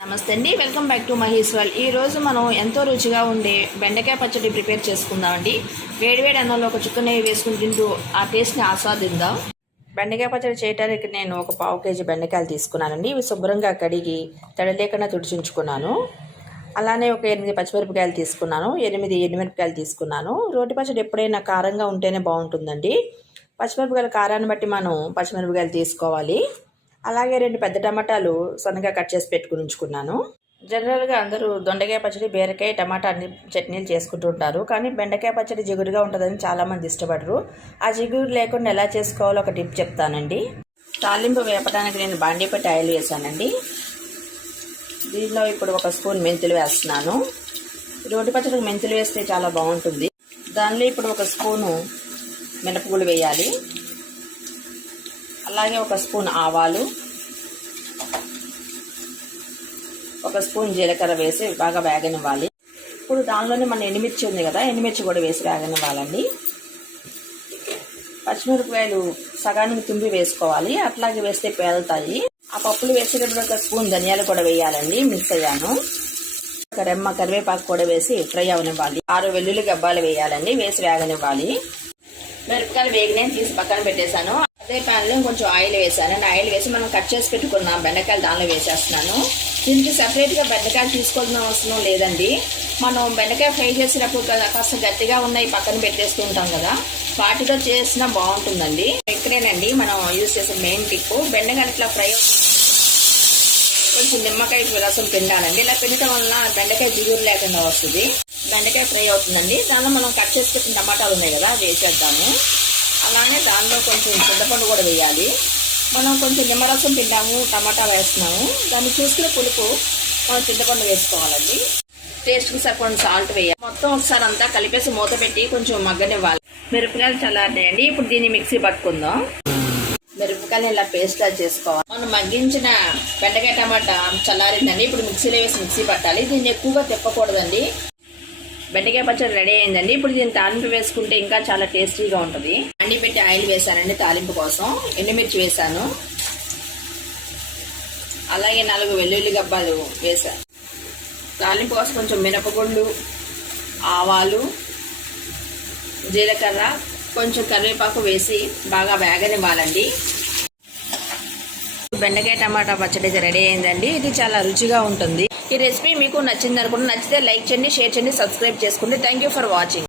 నమస్తే అండి. Welcome back to Mahesh వల్ ఈ రోజు మనం ఎంతో రుచిగా ఉండే బెండకాయ పచ్చడి ప్రిపేర్ చేసుకుందామండి వేడివేడి అన్నంలో ఒక చుక్క నెయ్యి వేసుకుని తింటూ ఆ టేస్ట్ని ఆస్వాదిద్దాం. బెండకాయ పచ్చడి చేయడానికి నేను ఒక పావు కేజీ బెండకాయలు తీసుకున్నానండి. ఇవి శుభ్రంగా కడిగి తడి లేకుండా తుడిచించుకున్నాను. అలానే ఒక ఎనిమిది పచ్చిమిరపకాయలు తీసుకున్నాను. ఎనిమిది ఎండుమిరపకాయలు తీసుకున్నాను. రోటి పచ్చడి ఎప్పుడైనా కారంగా ఉంటేనే బాగుంటుందండి. పచ్చిమిరపకాయల కారాన్ని బట్టి మనం పచ్చిమిరపకాయలు తీసుకోవాలి. అలాగే రెండు పెద్ద టమాటాలు సన్నగా కట్ చేసి పెట్టుకుని ఉంచుకున్నాను. జనరల్గా అందరూ దొండకాయ పచ్చడి బీరకాయ టమాటా అన్ని చట్నీలు చేసుకుంటూ ఉంటారు. కానీ బెండకాయ పచ్చడి జిగురుగా ఉంటుందని చాలామంది ఇష్టపడరు. ఆ జిగురు లేకుండా ఎలా చేసుకోవాలో ఒక టిప్ చెప్తానండి. తాలింపు వేపడానికి నేను బాండీపట్టి ఆయిల్ వేసానండి. దీనిలో ఇప్పుడు ఒక స్పూన్ మెంతులు వేస్తున్నాను. రోటి పచ్చడికి మెంతులు వేస్తే చాలా బాగుంటుంది. దానిలో ఇప్పుడు ఒక స్పూను మినపగుళ్ళు వేయాలి. అలాగే ఒక స్పూన్ ఆవాలు ఒక స్పూన్ జీలకర్ర వేసి బాగా వేగనివ్వాలి. ఇప్పుడు దానిలోనే మన ఎండుమిర్చి ఉంది కదా ఎండుమిర్చి కూడా వేసి వేగనివ్వాలండి. పచ్చిమిరపకాయలు సగానికి తుంపి వేసుకోవాలి అట్లాగే వేస్తే పేలుతాయి. ఆ పప్పులు వేసేటప్పుడు ఒక స్పూన్ ధనియాలు కూడా వేయాలండి మిక్స్ అయ్యాను. ఒక రెమ్మ కరివేపాకు కూడా వేసి ఫ్రై అవనివ్వాలి. ఆరు వెల్లుల్లి గబ్బాలు వేయాలండి వేసి వేగనివ్వాలి. మిరపకాయలు వేగినే తీసి పక్కన పెట్టేశాను. అదే ప్యాన్లో కొంచెం ఆయిల్ వేసాను. అండ్ ఆయిల్ వేసి మనం కట్ చేసి పెట్టుకున్న బెండకాయలు దానిలో వేసేస్తున్నాను. దీనికి సపరేట్గా బెండకాయలు తీసుకోవాల్సిన అవసరం లేదండి. మనం బెండకాయ ఫ్రై చేసినప్పుడు కదా కాస్త గట్టిగా ఉన్నాయి పక్కన పెట్టేస్తూ ఉంటాం కదా. వాటితో చేసినా బాగుంటుందండి. ఇక్కడేనండి మనం యూజ్ చేసే మెయిన్ టిప్ బెండకాయలు ఇట్లా ఫ్రై కొంచెం నిమ్మకాయ విలాసం పిండాలండి. ఇలా పిండటం వలన బెండకాయ జిగురు లేకుండా వస్తుంది. బెండకాయ ఫ్రై అవుతుందండి. దానిలో మనం కట్ చేసి పెట్టిన టమాటాలు ఉన్నాయి కదా వేసేద్దాము. అలానే దానిలో కొంచెం చింతపండు కూడా వేయాలి. మనం కొంచెం నిమ్మరసం తిన్నాము టమాటాలు వేస్తున్నాము. దాన్ని చూసుకునే పులుపు మనం చింతపండు వేసుకోవాలండి. టేస్ట్కి సరిపడిన సాల్ట్ వేయాలి. మొత్తం ఒకసారి అంతా కలిపేసి మూత పెట్టి కొంచెం మగ్గనివ్వాలి. మిరపకాయలు చల్లారినాయండి ఇప్పుడు దీన్ని మిక్సీ పట్టుకుందాం. మిరపకాయలు ఇలా పేస్ట్ చేసుకోవాలి. మనం మగ్గించిన బెండకాయ టమాటా చల్లారిందండి. ఇప్పుడు మిక్సీలో వేసి మిక్సీ పట్టాలి. దీన్ని ఎక్కువగా తిప్పకూడదండి. బెండకాయ పచ్చడి రెడీ అయిందండి. ఇప్పుడు దీన్ని తాలింపు వేసుకుంటే ఇంకా చాలా టేస్టీగా ఉంటుంది. అండి పెట్టి ఆయిల్ వేసానండి తాలింపు కోసం. ఎండుమిర్చి వేసాను. అలాగే నాలుగు వెల్లుల్లి గబ్బాలు వేసాను తాలింపు కోసం కొంచెం మినపగుళ్ళు ఆవాలు జీలకర్ర కొంచెం కరివేపాకు వేసి బాగా వేగనివ్వాలండి. బెండకాయ టమాటా పచ్చడి అయితే రెడీ అయిందండి. ఇది చాలా రుచిగా ఉంటుంది. ఈ రెసిపీ మీకు నచ్చింది అనుకుంటే నచ్చితే లైక్ చేయండి షేర్ చేయండి సబ్స్క్రైబ్ చేసుకోండి. Thank you for watching